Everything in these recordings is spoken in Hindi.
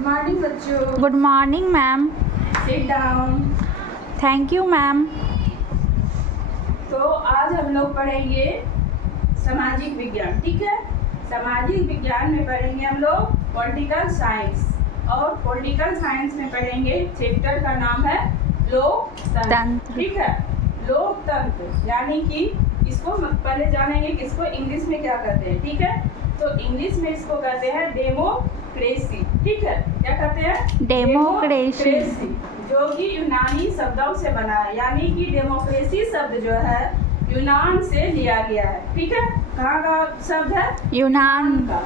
गुड मॉर्निंग बच्चों। Good morning ma'am. Sit down. Thank you ma'am. तो आज हम लोग पढ़ेंगे सामाजिक विज्ञान, ठीक है। सामाजिक विज्ञान में पढ़ेंगे हम लोग पॉलिटिकल साइंस, और पॉलिटिकल साइंस में पढ़ेंगे चैप्टर का नाम है लोकतंत्र, ठीक है। लोकतंत्र यानी कि इसको पहले जानेंगे कि इसको इंग्लिश में क्या कहते हैं, ठीक है। तो इंग्लिश में इसको कहते हैं डेमोक्रेसी, ठीक है। क्या कहते हैं? डेमोक्रेसी, जो कि यूनानी शब्दों से बना है, यानी कि डेमोक्रेसी शब्द जो है यूनान से लिया गया है, ठीक है। कहाँ का शब्द है? यूनान का।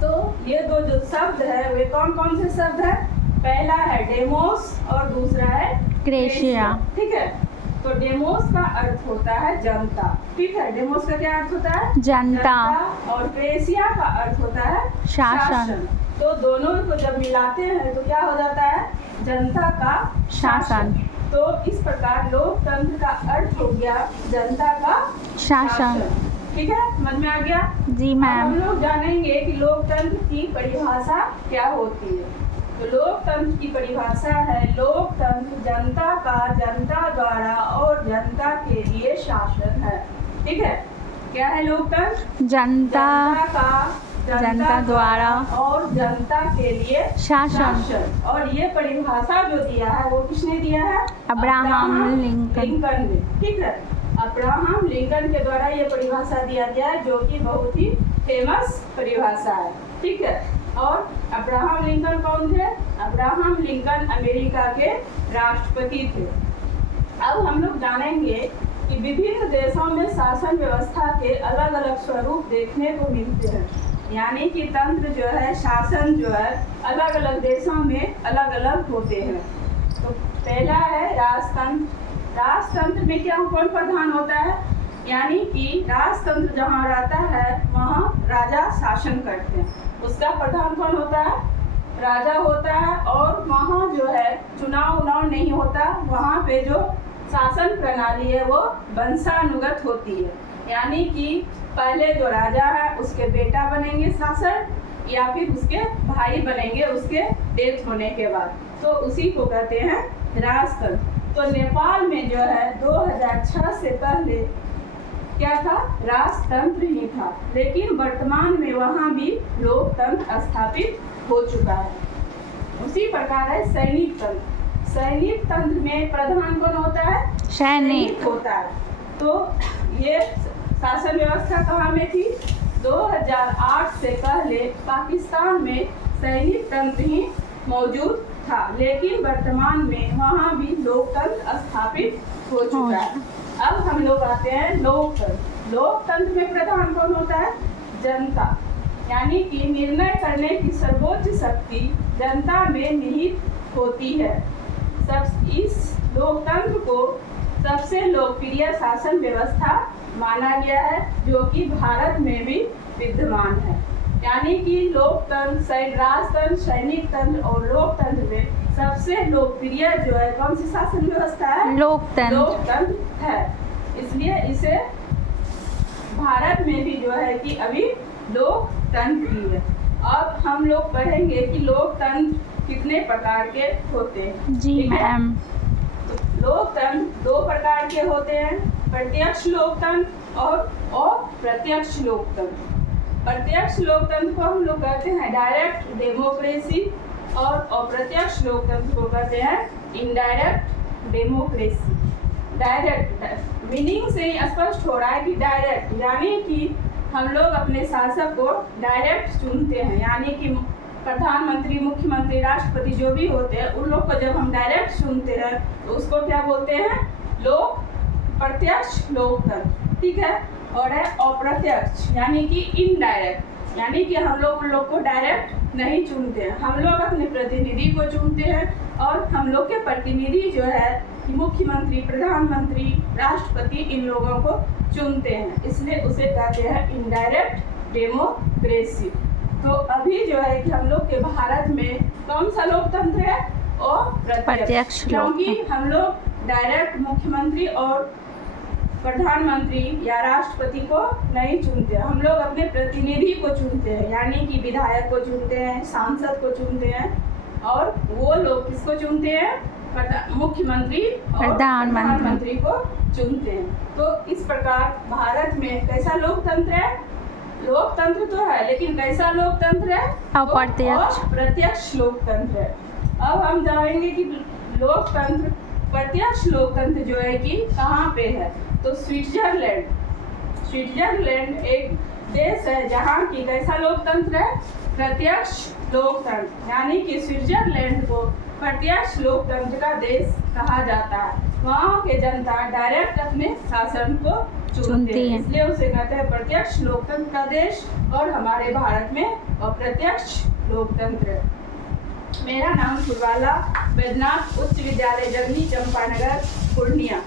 तो ये दो जो शब्द है वे कौन कौन से शब्द है? पहला है डेमोस और दूसरा है क्रेशिया, ठीक है। तो डेमोस का अर्थ होता है जनता, ठीक है। डेमोस का क्या अर्थ होता है? जनता। और क्रेशिया का अर्थ होता है शासन। तो दोनों को जब मिलाते हैं तो क्या हो जाता है? जनता का शासन। तो इस प्रकार लोकतंत्र का अर्थ हो गया जनता का शासन, ठीक है। समझ में आ गया? जी मैम। हम लोग जानेंगे कि लोकतंत्र की परिभाषा क्या होती है। तो लोकतंत्र की परिभाषा है, लोकतंत्र जनता का जनता द्वारा और जनता के लिए शासन है, ठीक है। क्या है लोकतंत्र? जनता का जनता द्वारा और जनता के लिए शासन। और ये परिभाषा जो दिया है वो किसने दिया है? अब्राहम लिंकन ने, ठीक है। अब्राहम लिंकन के द्वारा ये परिभाषा दिया गया है, जो कि बहुत ही फेमस परिभाषा है, ठीक है। और अब्राहम लिंकन कौन थे? अब्राहम लिंकन अमेरिका के राष्ट्रपति थे। अब हम लोग जानेंगे कि विभिन्न देशों में शासन व्यवस्था के अलग अलग स्वरूप देखने को मिलते हैं, यानी कि तंत्र जो है, शासन जो है, अलग अलग देशों में अलग अलग होते हैं। तो पहला है राजतंत्र। राजतंत्र में क्या कौन प्रधान होता है? यानी कि राजतंत्र जहाँ रहता है वहाँ राजा शासन करते हैं, उसका प्रधान कौन होता है? राजा होता है। और वहाँ जो है चुनाव नहीं होता, वहाँ पे जो शासन प्रणाली है वो वंशानुगत होती है, यानी कि पहले जो राजा है उसके बेटा बनेंगे शासक, या फिर उसके भाई बनेंगे उसके डेथ होने के बाद, तो उसी को कहते हैं राजतंत्र। तो नेपाल में जो है 2006 से पहले क्या था? राजतंत्र ही था, लेकिन वर्तमान में वहाँ भी लोकतंत्र स्थापित हो चुका है। उसी प्रकार है सैनिक तंत्र। सैनिक तंत्र में प्रधान कौन होता है? सैनिक होता है। तो ये शासन व्यवस्था कहाँ में थी? 2008 से पहले पाकिस्तान में सैनिक तंत्र ही मौजूद था, लेकिन वर्तमान में वहाँ भी लोकतंत्र स्थापित हो चुका है। अब हम लोग आते हैं लोकतंत्र। लोकतंत्र में प्रधान कौन होता है? जनता, यानी कि निर्णय करने की सर्वोच्च शक्ति जनता में निहित होती है। इस लोकतंत्र को सबसे लोकप्रिय शासन व्यवस्था माना गया है, जो कि भारत में भी विद्यमान है। यानी कि लोकतंत्र, राजतंत्र, सैनिक तंत्र और लोकतंत्र में सबसे लोकप्रिय जो है कौन सी शासन व्यवस्था है? लोकतंत्र है। इसलिए इसे भारत में भी जो है कि अभी लोकतंत्र ही है। अब हम लोग पढ़ेंगे कि लोकतंत्र कितने प्रकार के होते हैं। जी मैम। लोकतंत्र दो प्रकार के होते हैं, प्रत्यक्ष लोकतंत्र और अप्रत्यक्ष लोकतंत्र। प्रत्यक्ष लोकतंत्र को हम लोग कहते हैं डायरेक्ट डेमोक्रेसी, और अप्रत्यक्ष लोकतंत्र को कहते हैं इनडायरेक्ट डेमोक्रेसी। डायरेक्ट मीनिंग से ही स्पष्ट हो रहा है कि डायरेक्ट यानी कि हम लोग अपने शासक को डायरेक्ट चुनते हैं, यानी कि प्रधानमंत्री, मुख्यमंत्री, राष्ट्रपति जो भी होते हैं उन लोग को जब हम डायरेक्ट चुनते हैं तो उसको क्या बोलते हैं? प्रत्यक्ष लोकतंत्र, ठीक है। और है अप्रत्यक्ष यानी कि इनडायरेक्ट, यानी कि हम लोग उन लोग को डायरेक्ट नहीं चुनते हैं, हम लोग अपने प्रतिनिधि को चुनते हैं, और हम लोग के प्रतिनिधि जो है मुख्यमंत्री, प्रधानमंत्री, राष्ट्रपति इन लोगों को चुनते हैं, इसलिए उसे कहते हैं इनडायरेक्ट डेमोक्रेसी। तो अभी जो है कि हम लोग के भारत में कौन सा लोकतंत्र है? और प्रत्यक्ष, क्योंकि हम लोग डायरेक्ट मुख्यमंत्री और प्रधानमंत्री या राष्ट्रपति को नहीं चुनते, हम लोग अपने प्रतिनिधि को चुनते हैं, यानी कि विधायक को चुनते हैं, सांसद को चुनते हैं, और वो लोग किसको चुनते हैं? मुख्यमंत्री और प्रधानमंत्री को चुनते हैं। तो इस प्रकार भारत में कैसा लोकतंत्र है? लोकतंत्र तो है, लेकिन कैसा लोकतंत्र है? अप्रत्यक्ष। प्रत्यक्ष लोकतंत्र है। अब हम जानेंगे कि लोकतंत्र, प्रत्यक्ष लोकतंत्र जो है कि कहाँ पे है। तो स्विट्जरलैंड एक देश है जहाँ की कैसा लोकतंत्र है? प्रत्यक्ष लोकतंत्र, यानी कि स्विट्जरलैंड को प्रत्यक्ष लोकतंत्र का देश कहा जाता है। वहाँ के जनता डायरेक्ट अपने शासन को चुनती है, इसलिए उसे कहते हैं प्रत्यक्ष लोकतंत्र का देश। और हमारे भारत में अप्रत्यक्ष लोकतंत्र। मेरा नाम फुलवाला बैद्यनाथ उच्च विद्यालय जगनी, चंपानगर, पूर्णिया।